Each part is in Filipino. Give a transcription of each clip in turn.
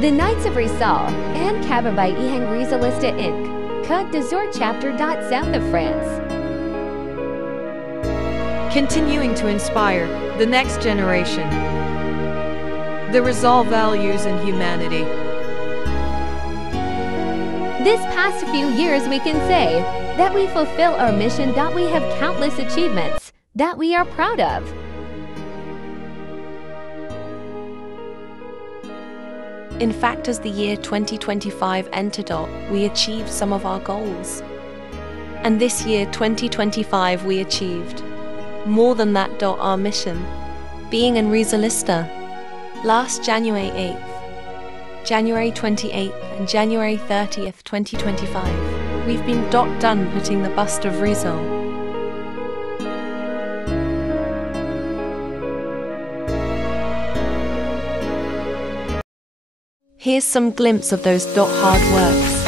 The Knights of Rizal and Kababay Ihang Rizalista Inc. Côte d'Azur chapter. South of France. Continuing to inspire the next generation. The Rizal values and humanity. This past few years we can say that we fulfill our mission, that we have countless achievements that we are proud of. In fact, as the year 2025 entered, we achieved some of our goals. And this year, 2025, we achieved more than that. Our mission, being in Rizalista, last January 8th, January 28th, and January 30th, 2025, we've been done putting the bust of Rizal. Here's some glimpse of those hard works.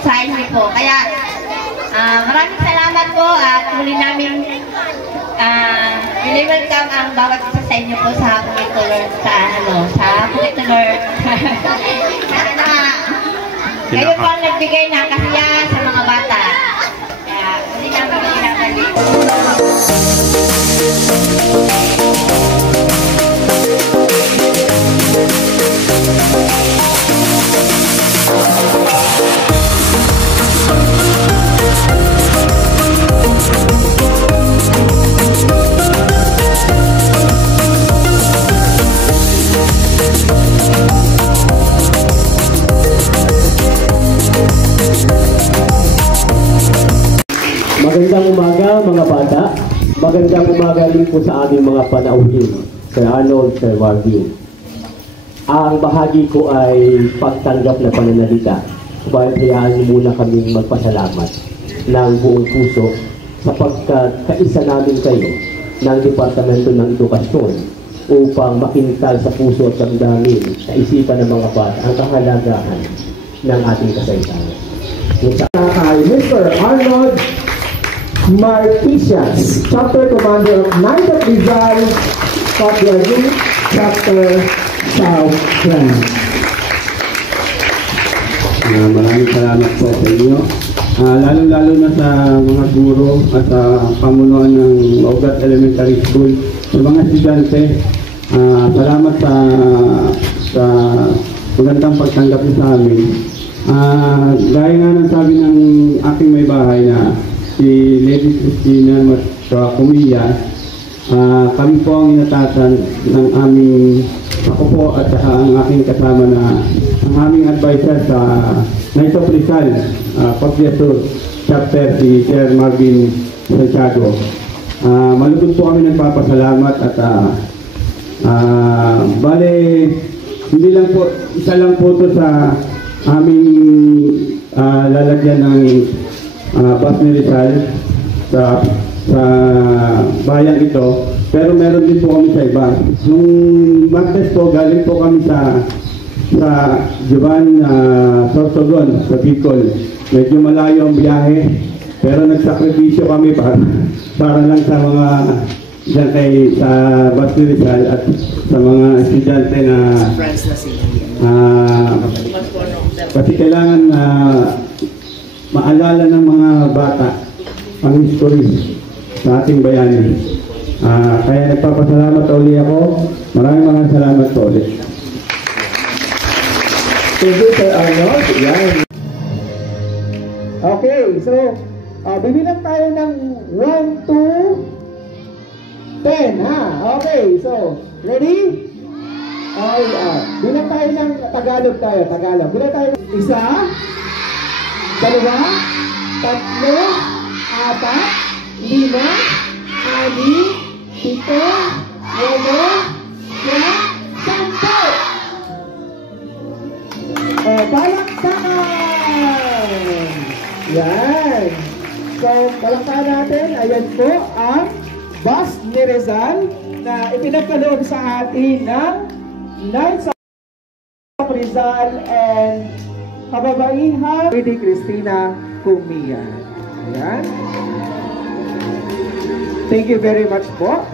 Childhood po. Kaya maraming salamat po at muli namin welcome ang bawat isa sa inyo po sa Pugitulor sa Pugitulor. Kayo po ang nagbigay ng kasiyahan sa mga bata. Kaya muli namin kinakalimutan. Magandang umaga mga bata. Magandang umaga rin po sa aming mga panauhin, Sir Arnold, Sir Marvin. Ang bahagi ko ay pagtanggap na pananalita. Subalit hayaan niyo muna kaming magpasalamat ng buong puso sapagkat kaisa namin kayo ng Departamento ng Edukasyon upang makintal sa puso at damdamin sa isipan ng mga bata ang kahalagahan ng ating kasaysayan. Kay Mr. Arnold Martisias, Chapter Commander of 9th of Rizal, Patriarchy, Chapter South France. Maraming salamat po sa inyo. Lalo-lalo na sa mga guro at sa pamunuan ng Maugat Elementary School, sa mga estudyante. Salamat sa magandang pagtanggap niyo sa amin. Gaya nga ng sabi ng aking may bahay na si Lady Cristina Kumilla, kami po ang inatasan ng aming ako po at ang aking kasama na ang aming advisor sa Knights of Rizal, Pagdiasur Chapter, si Sir Marvin Santiago. Malugod po kami nagpapasalamat at bale, hindi lang po, isa lang po ito sa aming lalagyan ng bus ni Rizal sa bayan ito, pero meron din po kami sa iba. Nung Martes po, galing po kami sa Juban, Sorsogon, sa Bicol. Medyo malayo ang biyahe, pero nagsakripisyo kami para lang sa mga dyan sa bus ni Rizal at sa mga estudyante na kasi kailangan maalala ng mga bata ang history sa ating bayani. Kaya nagpapasalamat ulit ako. Maraming salamat po ulit. Thank you, Sir Arnold. Yan. Okay, so bibilang tayo ng 1 to 10, ha? Okay, so ready? Bilang tayo ng Tagalog. Bilang tayo ng 1, 2, 3, 4, 5, 6, 7, 8, 9, 10. Palakpakan! Yan. So, palakpakan natin. Ayan po ang bus ni Rizal na ipinagkaloob sa atin ng Knights of Rizal and kababaihan Lady Cristina Kumilla. Ayan. Thank you very much po.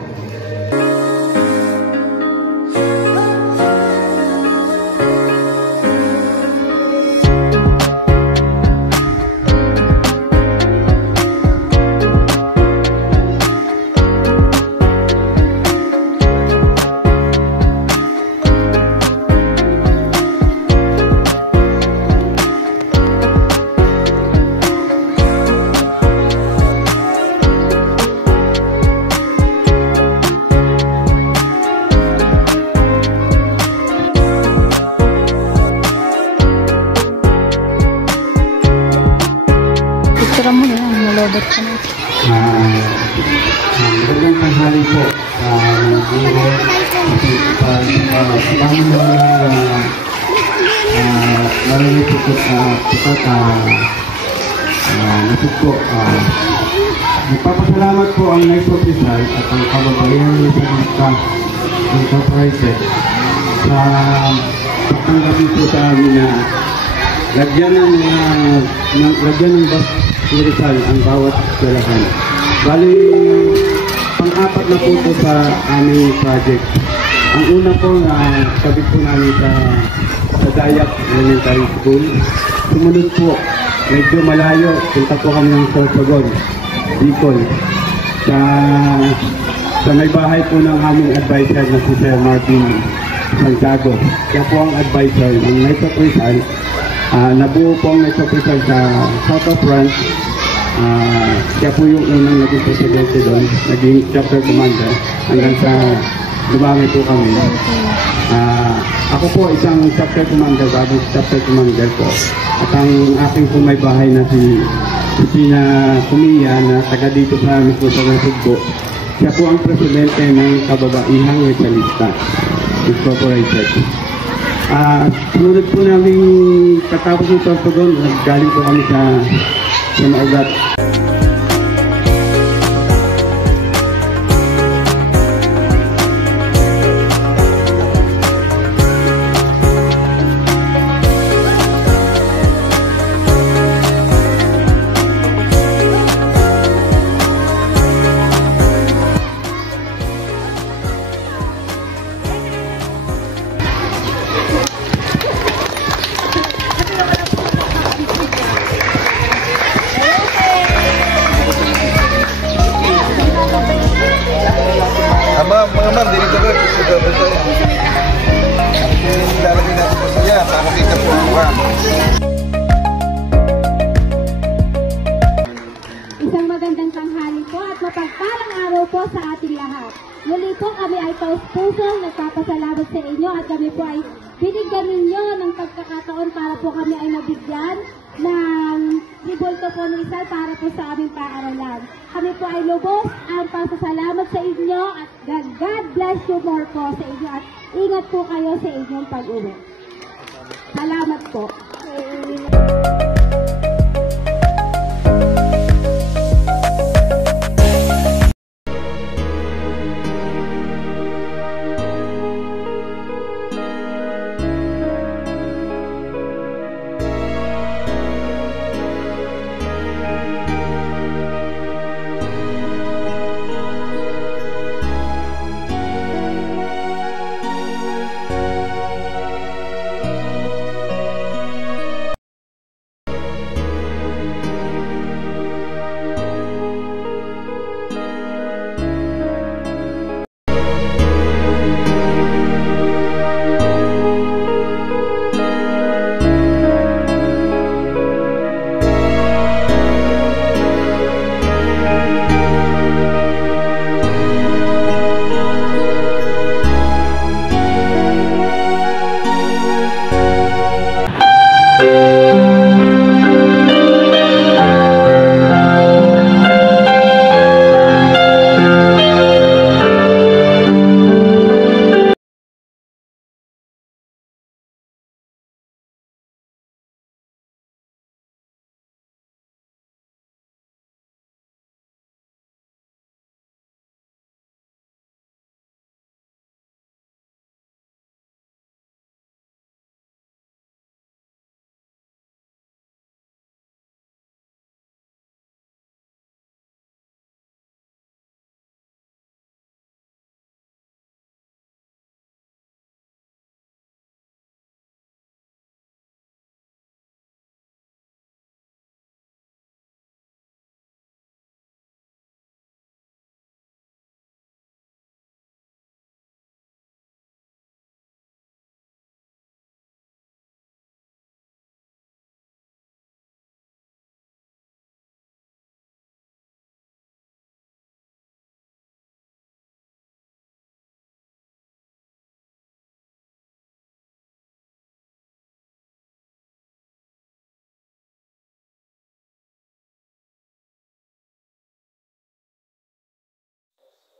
Magandang tanghali po sa mga guro narinig po po nagpapasalamat po ang Knights of Rizal at ang kababayan ng staff Enterprises sa pagtanggap po sa amin na lagyan ng bus ni Rizal ang bawat eskwelahan. Bali, pang-apat na po ito sa aming project. Ang una po na kabit po namin sa Dayak Elementary School. Sumunod po, medyo malayo, punta po kami ng Sorsogon, Bicol. Sa may bahay po ng aming advisor na si Sir Marvin Santiago. Kaya po ang advisor ng Knights of Rizal. Nabuo po ang Knights of Rizal sa South of France. Siya po yung unang naging presidente doon, naging chapter commander hanggang sa dumami po kami. Ako po isang chapter commander, bagong chapter commander po. At ang aking po may bahay na si Sina Kumiya na taga dito sa Mikusa ng Sugbo. Siya po ang presidente ng Kababaihang Rizalista Incorporated. Sunod po namin katapos ng Tortugon, galing po kami sa Maugat. Mga ma'am, dito ko lalagay natin po siya para kita po ang mukha. Isang magandang tanghali po at mapagpalang araw po sa ating lahat. Muli po kami ay taus-pusong nagpapasalamat sa inyo at kami po ay binigyan ninyo ng pagkakataon para po kami ay mabigyan ng tribulto po ng Rizal para po sa aming paaralan. Kami po ay lubos ang pasasalamat sa inyo at God bless you more po sa inyo at ingat po kayo sa inyong pag-uwi. Salamat po.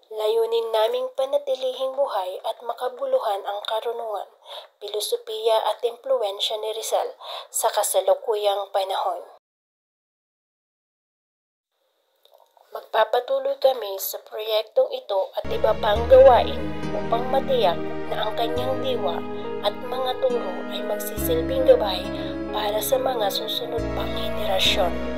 Layunin naming panatilihing buhay at makabuluhan ang karunungan, pilosopiya at impluwensya ni Rizal sa kasalukuyang panahon. Magpapatuloy kami sa proyektong ito at iba pang gawain upang matiyak na ang kanyang diwa at mga turo ay magsisilbing gabay para sa mga susunod pang henerasyon.